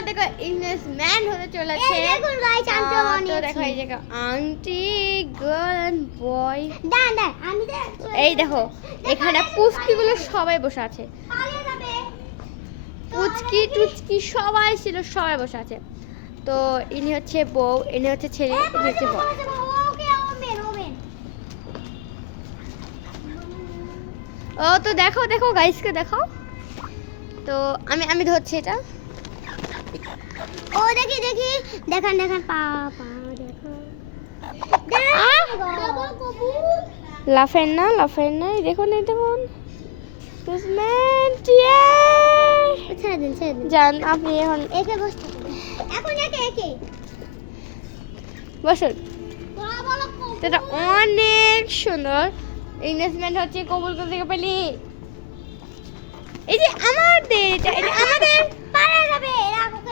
এবার দেখো ইনভেস্টমেন্ট হতে চলেছে। এই দেখুন গাইস আন্টি তো বানিয়েছি। দেখো এই জায়গা আন্টি গার্ল এন্ড বয়। দাঁড়ান দাঁড়ান আমি এই দেখো এখানে পুচকিগুলো সবাই বসে আছে, পালিয়ে যাবে। পুচকি টুচকি সবাই ছিল, সবাই বসে আছে। তো ইনি হচ্ছে বউ, ইনি হচ্ছে ছেলে, ইনি হচ্ছে বউ। ওকে ওমেন ওমেন। ও তো দেখো দেখো গাইসকে দেখো। তো আমি ধরছি এটা। ও দেখি দেখি দেখান দেখান পা পা দেখো। বাবা কবুল। লাফেন না এই দেখুন এই দেখুন ইনভেস্টমেন্ট ছেড়ে দিন ছেড়ে দিন। জান আপনি এখন একে বসতে দিন। এখন একে বসুন। বলা বলা তো এটা অনেক সুন্দর। ইনভেস্টমেন্ট হচ্ছে কবুল করতে পেলি। এই যে আমাদের এটা আমাদের পালিয়ে যাবে।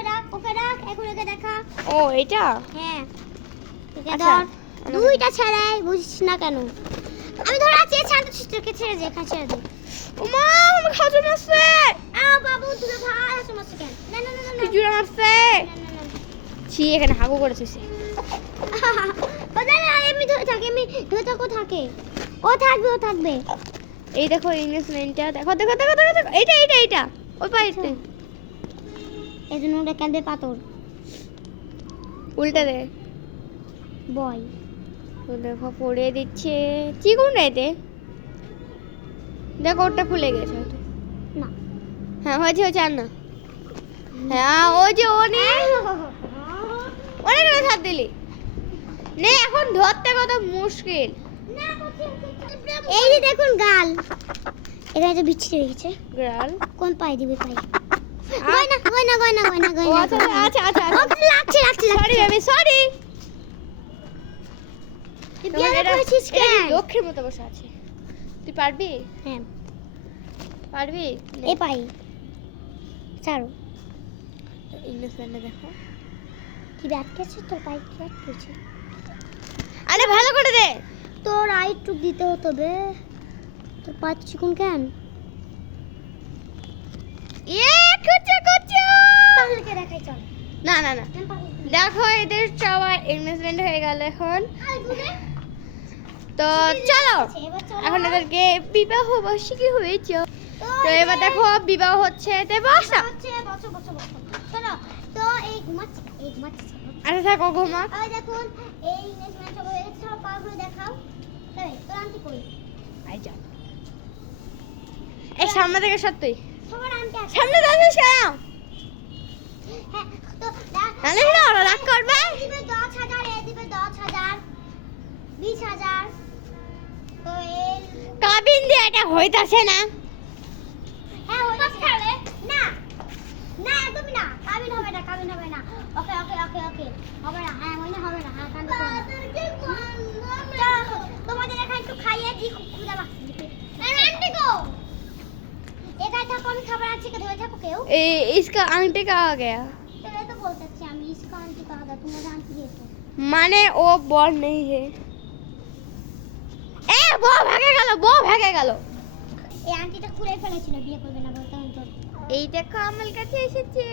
রাখ ওকে রাখ এখন একে দেখা। ও এটা হ্যাঁ একে আচ্ছা, ধর। দুইটা ছেড়ে বুঝিস না কেন? আমি ধরে আছি ছাড়তে তোকে ছেড়ে দে এখানে ছেড়ে দে। ওমা আমার খাজু মারছে, বাবু তুমি ভাই সমস্যা কেন? না না না না কি জুড়ে মারছে। ছি এখানে হাগু করেছে। ও না না আমি ধরে থাকি আমি ধরে থাকো থাকে। ও থাকবে। এই দেখো ইনভেস্টমেন্টটা দেখো দেখো দেখো দেখো দেখো এইটা ওই পাইতে এই জন্য ওটা কাঁদবে পাথর উল্টা দে। বয় তো দেখো পড়ে দিচ্ছে চিকুন এতে। দেখো ওটা খুলে গেছে হয়তো। না হ্যাঁ হয়েছে আর না। হ্যাঁ ওই যে অনেক ছাড় দিলি নে, এখন ধরতে কত মুশকিল। এই যে দেখুন গাল এটা যে বিচ্ছিরি রেখেছে। গার্ল কোন পায়ে দিবে পায়ে? গয়না ও আচ্ছা ওকে লাগছে সরি বেবি সরি। তুই বিয়ে করেছিস কেন? লক্ষ্যের মতো বসে আছে। তুই পারবি? হ্যাঁ পারবি? এই পায়ে ছাড়ো। ইনভেস্টমেন্টটা দেখো। কি আটকেছে তোর পায়ে কি আটকেছে? আরে ভালো করে দে। তোর আইটুক দিতে হতো বে। তোর পা চিকুন কেন? কুচু পাগলকে দেখাই চল। না দেখো এদের সবাই ইনভেস্টমেন্ট হয়ে গেল এখন। তো চলো এখন এদেরকে বিবাহ বার্ষিকী হয়েছে। তো এবার দেখো বিবাহ হচ্ছে। বসো চলো তো এই ঘুমাচ্ছে আচ্ছা থাকো ঘুমা। ওই দেখুন এই ইনভেস্টমেন্ট সব হয়ে গেছে। সব পাগুলো দেখাও। এই তোর আন্টি কই? আই যা এই সামনে থেকে সত্যি সবার আন্টি আছে। সামনে যাচ্ছিস কেন? হ্যাঁ তো তাহলে না ওরা রাগ করবে। দিবে 10,000 এ দিবে 10,000 20,000 তো এই কাবিন দিয়ে এটা হইতাছে না। হ্যাঁ ওই তাহলে না একদমই না কাবিন হবে না ওকে হবে না হ্যাঁ মনে হবে না হ্যাঁ কান্দ তোমাদের এখানে একটু খাইয়ে দিই খুব ক্ষুধা লাগছে আন্টি গো একাই থাকো আমি খাবার আছে কে ধরে থাকো কেউ इसका आंटी कहाँ आ गया? তাহলে তো বলতেছি আমি इसका आंटी कहा था तुम्हारा आंटी है तो माने वो बॉल नहीं है। ए वो भागे गलो। এই আন্টিটা খুলে ফেলেছিল বিয়ে করবে না বলতে তো এই দেখো আমার কাছে এসেছে।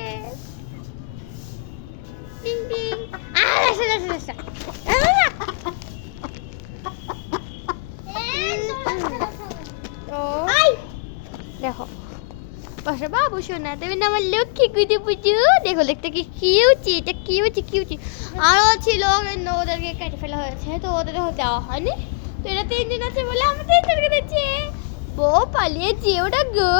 টিং টিং আসা তো দেখো বসো বাবু শোনা তুমি না আমার লক্ষ্মী গুজু বুজু। দেখো দেখতে কি কিউচি আরও ছিল কিন্তু ওদেরকে কেটে ফেলা হয়েছে। তো ওদের দেওয়া হয়নি। তো এরা 3 দিন আছে বলে আমরা 3 জনকে দিচ্ছি। বউ পালিয়েছি ওটা গো।